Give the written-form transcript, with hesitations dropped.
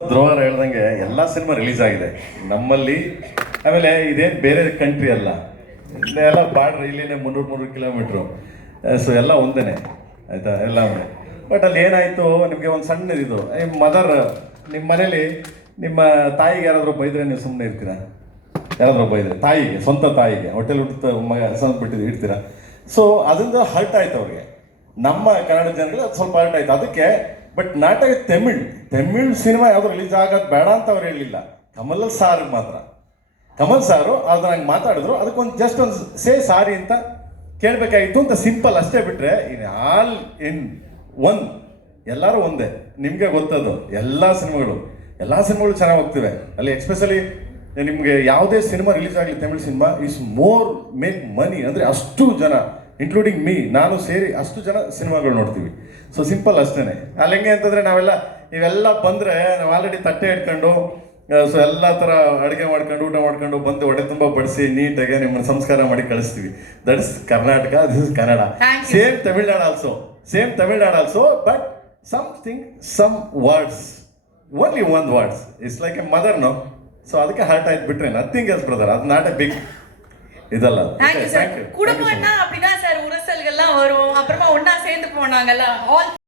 ಧ್ರುವರ್ ಹೇಳ್ದಂಗೆ ಎಲ್ಲ cinema release ಆಗಿದೆ ನಮ್ಮಲ್ಲಿ. ಆಮೇಲೆ ಇದೇನು ಬೇರೆ ಕಂಟ್ರಿ ಅಲ್ಲ, ಎಲ್ಲ ಬಾರ್ಡ್ರ್ ಇಲ್ಲಿನೇ 300 ಕಿಲೋಮೀಟ್ರು. ಸೊ ಎಲ್ಲ ಒಂದೇನೆ ಆಯ್ತಾ, ಎಲ್ಲ ಒಂದೇ. ಬಟ್ ಅಲ್ಲಿ ಏನಾಯಿತು, ನಿಮಗೆ ಒಂದು ಸಣ್ಣದಿದು, ಮದರ್ ನಿಮ್ಮ ಮನೇಲಿ ನಿಮ್ಮ ತಾಯಿಗೆ ಯಾರಾದರೂ ಬೈದರೆ ನೀವು ಸುಮ್ಮನೆ ಇರ್ತೀರಾ? ಯಾರಾದರೂ ಬೈದರೆ ತಾಯಿಗೆ, ಸ್ವಂತ ತಾಯಿಗೆ ಹೋಟೆಲ್ ಹುಟ್ಟು ಮಗ ಬಿಟ್ಟಿದ್ದು ಇಡ್ತೀರಾ? ಸೊ ಅದರಿಂದ ಹರ್ಟ್ ಆಯ್ತು ಅವ್ರಿಗೆ. ನಮ್ಮ ಕನ್ನಡ ಜನರಿಗೆ ಅದು ಸ್ವಲ್ಪ ಹರ್ಟ್ ಆಯ್ತು ಅದಕ್ಕೆ. ಬಟ್ ನಾಟಕ ತಮಿಳ್ ಸಿನಿಮಾ ಯಾವುದು ರಿಲೀಸ್ ಆಗೋದು ಬೇಡ ಅಂತ ಅವ್ರು ಹೇಳಲಿಲ್ಲ. ಕಮಲ್ ಸಾರಿಗೆ ಮಾತ್ರ, ಕಮಲ್ ಸಾರು ಅದನ್ನ ಹಂಗೆ ಮಾತಾಡಿದ್ರು, ಅದಕ್ಕೊಂದು ಜಸ್ಟ್ ಒಂದು ಸಾರಿ ಅಂತ ಕೇಳಬೇಕಾಗಿತ್ತು ಅಂತ, ಸಿಂಪಲ್ ಅಷ್ಟೇ. ಬಿಟ್ಟರೆ ಇನ್ ಆಲ್ ಇನ್ ಒನ್ ಎಲ್ಲರೂ ಒಂದೇ. ನಿಮಗೆ ಗೊತ್ತದು, ಎಲ್ಲ ಸಿನಿಮಾಗಳು ಚೆನ್ನಾಗಿ ಹೋಗ್ತಿವೆ ಅಲ್ಲಿ. ಎಕ್ಸ್ಪೆಷಲಿ ನಿಮಗೆ ಯಾವುದೇ ಸಿನಿಮಾ ರಿಲೀಸ್ ಆಗಲಿ, Tamil cinema is more make money. ಅಂದರೆ ಅಷ್ಟು ಜನ ಇನ್ಕ್ಲೂಡಿಂಗ್ ಮೀ, ನಾನು ಸೇರಿ ಅಷ್ಟು ಜನ ಸಿನಿಮಾಗಳು ನೋಡ್ತೀವಿ. ಸೊ ಸಿಂಪಲ್ ಅಷ್ಟೇ. ಅಲ್ಲಿ ಹೆಂಗೆ ಅಂತಂದರೆ ಇವೆಲ್ಲ ಬಂದರೆ ನಾವು ಆಲ್ರೆಡಿ ತಟ್ಟೆ ಇಟ್ಕೊಂಡು, ಸೊ ಎಲ್ಲ ಥರ ಅಡುಗೆ ಮಾಡ್ಕೊಂಡು ಊಟ ಮಾಡ್ಕೊಂಡು ಬಂದು ಹೊಡೆ ತುಂಬ ಬಡಿಸಿ ನೀಟಾಗಿ ನಿಮ್ಮನ್ನು ಸಂಸ್ಕಾರ ಮಾಡಿ ಕಳಿಸ್ತೀವಿ. That is Karnataka, this is Kannada. Same Tamil Nadu also, but some words, only one words it's like a mother no. So ಅದಕ್ಕೆ ಹರ್ಟ್ ಆಯ್ತು, ಬಿಟ್ರೆ ನಥಿಂಗ್ ಎಲ್ಸ್ ಬ್ರದರ್. ಅದು ನಾಟ್ ಎ ಬಿಗ್ இதல்ல. குடும்பம்னா அப்படிதான் சார். உரசல்கள்லாம் வரும், அப்புறமா ஒன்னா சேர்ந்து போனாங்கல்ல. ஆல்